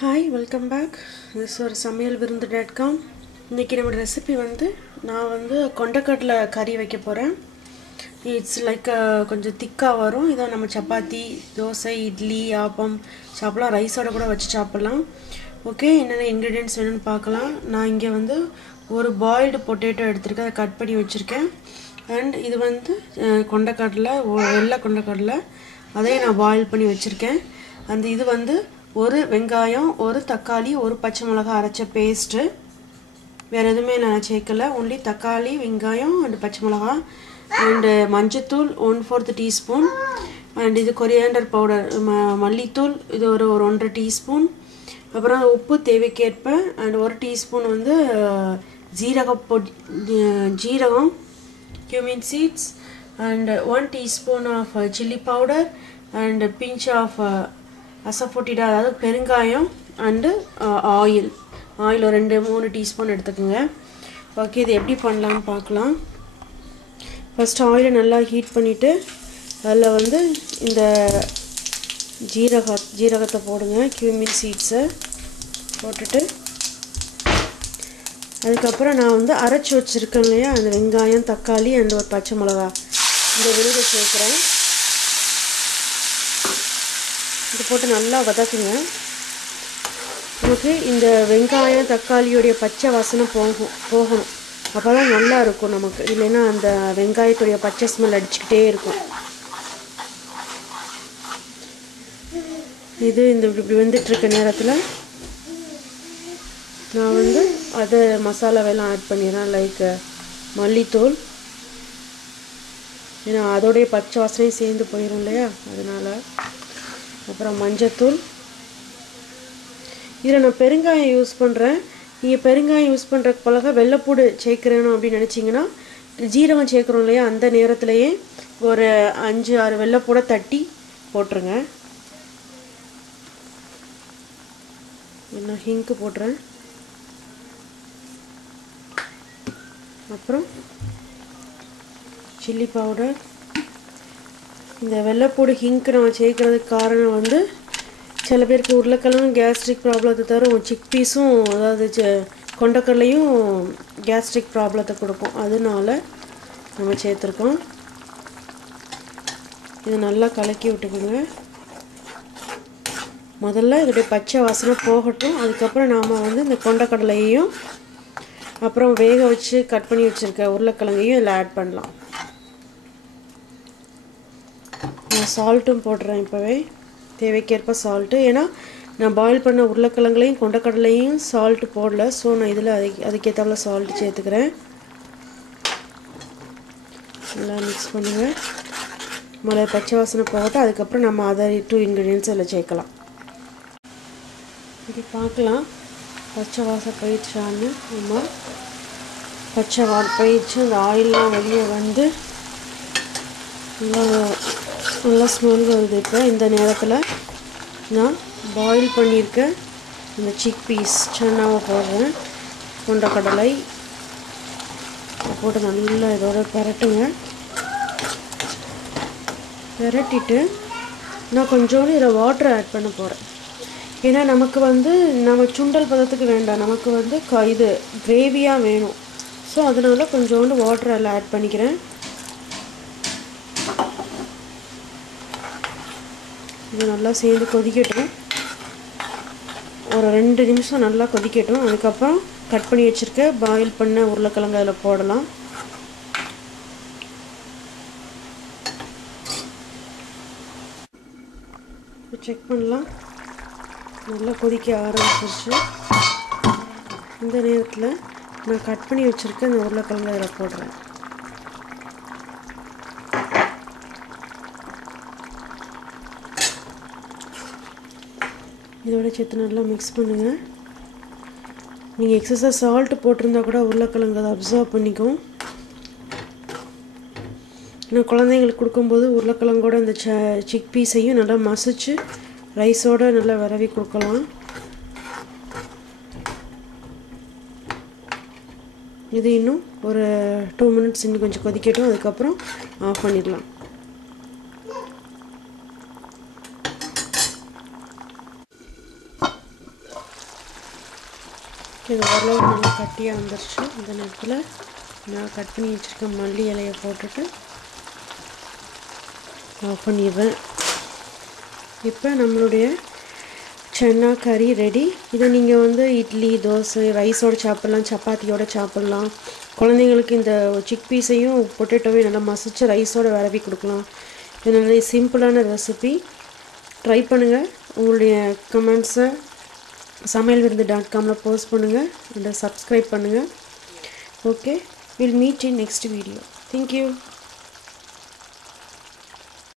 Hi, welcome back. This is samayalvirundu.com. இன்னைக்கு நம்ம recipe நான் கொண்டக்கடலை கறி வைக்க போறேன். இட்ஸ் லைக் கொஞ்சம் திக்கா வரும். இத நம்ம சப்பாத்தி, தோசை, இட்லி, ஆப்பம் சாப்பிடலாம். ரைஸோட கூட வச்சு சாப்பிடலாம். ஓகே, என்னென்ன இன்கிரிடியன்ட்ஸ் வேணும்னு பார்க்கலாம். நான் இங்க ஒரு பாயில்டு பொட்டேட்டோ எடுத்துர்க்கேன். அதை கட் பண்ணி வச்சிருக்கேன். அண்ட் இது கொண்டக்கடலை, வெள்ளை கொண்டக்கடலை. அதையும் நான் பாயில் பண்ணி வச்சிருக்கேன். அந்த இது ஒரு வெங்காயம், ஒரு தக்காளி, ஒரு பச்சை மிளகாய் அரைச்ச பேஸ்ட். வேற எதுவுமே நான் சேர்க்கல. only தக்காளி, வெங்காயம் and பச்சை மிளகாய் and மஞ்சத்தூள் 1/4 டீஸ்பூன் and இது கொரியாண்டர் பவுடர், மல்லித்தூள் இது ஒரு 1.5 டீஸ்பூன். அப்புறம் உப்பு தேவைக்கேற்ப and 1 டீஸ்பூன் ஜீரகம் cumin seeds and 1 teaspoon of chili powder and a pinch of அசஃபோட்டிடா, அதாவது பெருங்காயம் அண்டு ஆயில் ஒரு 2-3 டீஸ்பூன் எடுத்துக்கோங்க. ஓகே, இது எப்படி பண்ணலான்னு பார்க்கலாம். ஃபஸ்ட் ஆயிலை நல்லா ஹீட் பண்ணிவிட்டு அதில் இந்த ஜீரகத்தை போடுங்க. கியூமின் சீட்ஸை போட்டுட்டு அதுக்கப்புறம் நான் அரைச்சி வச்சுருக்கேன் இல்லையா, அந்த வெங்காயம், தக்காளி அண்ட் ஒரு பச்சை மிளகா, இந்த விழுதை சேர்க்குறேன். இது போட்டு நல்லா வதக்குங்க. நமக்கு இந்த வெங்காயம் தக்காளியோடைய பச்சை வாசனை போகணும். அப்போ தான் நல்லா இருக்கும் நமக்கு. இல்லைன்னா அந்த வெங்காயத்துடைய பச்சை ஸ்மெல் அடிச்சுக்கிட்டே இருக்கும். இது இப்படி வெந்துட்டுருக்க நேரத்தில் நான் அதை மசாலாவெல்லாம் ஆட் பண்ணிடுறேன். லைக் மல்லித்தூள், ஏன்னா அதோடைய பச்சை வாசனையும் சேர்ந்து போயிடும் இல்லையா, அதனால். அப்புறம் மஞ்சத்தூள். இதில் நான் பெருங்காயம் யூஸ் பண்ணுறேன். நீங்கள் பெருங்காயம் யூஸ் பண்ணுறக்கு பழக வெள்ளைப்பூடு சேர்க்குறேணும் அப்படின்னு நினச்சிங்கன்னா, ஜீரகம் சேர்க்குறோம் இல்லையா, அந்த நேரத்துலையே ஒரு 5-6 வெள்ளைப்பூடை தட்டி போட்டுருங்க. நான் ஹிங்க்கு போட்டுறேன். அப்புறம் சில்லி பவுடர். இந்த வெள்ளைப்பூடு ஹிங்க்கு நம்ம சேர்க்குறதுக்கு காரணம் சில பேருக்கு உருளைக்கிழங்கும் கேஸ்ட்ரிக் ப்ராப்ளத்தை தரும், சிக் பீஸும் அதாவது கொண்டக்கடலையும் கேஸ்ட்ரிக் ப்ராப்ளத்தை கொடுக்கும், அதனால நம்ம சேர்த்துருக்கோம். இது நல்லா கலக்கி விட்டுக்கோங்க. முதல்ல இதோடைய பச்சை வாசனை போகட்டும். அதுக்கப்புறம் நாம் இந்த கொண்டக்கடலையையும் அப்புறம் வேக வச்சு கட் பண்ணி வச்சுருக்க உருளைக்கிழங்கையும் இதில் ஆட் பண்ணலாம். நான் சால்ட்டும் போடுறேன் இப்போவே, தேவைக்கேற்ப சால்ட்டு. ஏன்னா நான் பாயில் பண்ண உருளைக்கிழங்குலையும் கொண்டக்கடலையும் சால்ட்டு போடல. ஸோ நான் இதில் அதுக்கேற்றாப்புல சால்ட்டு சேர்த்துக்கிறேன். நல்லா மிக்ஸ் பண்ணுங்கள். முதல்ல பச்சை வாசனை போகட்டும். அதுக்கப்புறம் நம்ம அதை 2 இன்க்ரீடியன்ட்ஸ் அதில் சேர்க்கலாம். இது பார்க்கலாம் பச்சை வாசனை போயிடுச்சான்னு. நம்ம பச்சை போயிடுச்சு. அந்த ஆயிலெலாம் வெளியே நல்லா ஸ்மெல் வருது. இப்போ இந்த நேரத்தில் நான் பாயில் பண்ணியிருக்க இந்த சிக் பீஸ் சன்னாவை போடுறேன். கொண்டக்கடலை போட்டு நல்லா இதோட பரட்டுங்க. பரட்டிட்டு நான் கொஞ்சோண்டு இதில் வாட்டர் ஆட் பண்ண போகிறேன். ஏன்னா நமக்கு நம்ம சுண்டல் பதத்துக்கு வேண்டாம், நமக்கு இது கிரேவியாக வேணும். ஸோ அதனால் கொஞ்சோண்டு வாட்டர் அதில் ஆட் பண்ணிக்கிறேன். இது நல்லா சேர்ந்து கொதிக்கட்டும். ஒரு 2 நிமிஷம் நல்லா கொதிக்கட்டும். அதுக்கப்புறம் கட் பண்ணி வச்சுருக்க பாயில் பண்ண உருளைக்கிழங்கு அதில் போடலாம். செக் பண்ணலாம். நல்லா கொதிக்க ஆரம்பிச்சிருச்சு. இந்த நேரத்தில் நான் கட் பண்ணி வச்சுருக்க இந்த உருளைக்கிழங்கு அதில் போடுறேன். இதோட சேர்த்து நல்லா மிக்ஸ் பண்ணுங்கள். நீங்கள் எக்ஸஸாக சால்ட்டு போட்டிருந்தா கூட உருளைக்கிழங்கு அதை அப்சர்வ் பண்ணிக்கும். இன்னும் குழந்தைங்களுக்கு கொடுக்கும்போது உருளைக்கிழங்கோட இந்த சிக் பீஸையும் நல்லா மசிச்சு ரைஸோடு நல்லா விரவி கொடுக்கலாம். இது இன்னும் ஒரு 2 மினிட்ஸ் இன்னும் கொஞ்சம் கொதிக்கட்டும். அதுக்கப்புறம் ஆஃப் பண்ணிடலாம். இது ஓரளவுக்கு நல்லா கட்டியாக வந்துருச்சு. இந்த நேரத்தில் நான் கட் பண்ணி வச்சுருக்க மல்லி இலையை போட்டுட்டு ஆஃப் பண்ணிடுவேன். இப்போ நம்மளுடைய சன்னா கறி ரெடி. இதை நீங்கள் வந்து இட்லி, தோசை, ரைஸோடு சாப்பிட்லாம், சப்பாத்தியோடு சாப்பிட்லாம். குழந்தைங்களுக்கு இந்த சிக் பீஸையும் பொட்டேட்டோவையும் நல்லா மசிச்சு ரைஸோடு விரவி கொடுக்கலாம். இது நல்ல சிம்பிளான ரெசிபி. ட்ரை பண்ணுங்கள். உங்களுடைய கமெண்ட்ஸை samayalvirundhu.comல போஸ்ட் பண்ணுங்கள் and சப்ஸ்கிரைப் பண்ணுங்கள். Okay, we'll meet in next video. Thank you.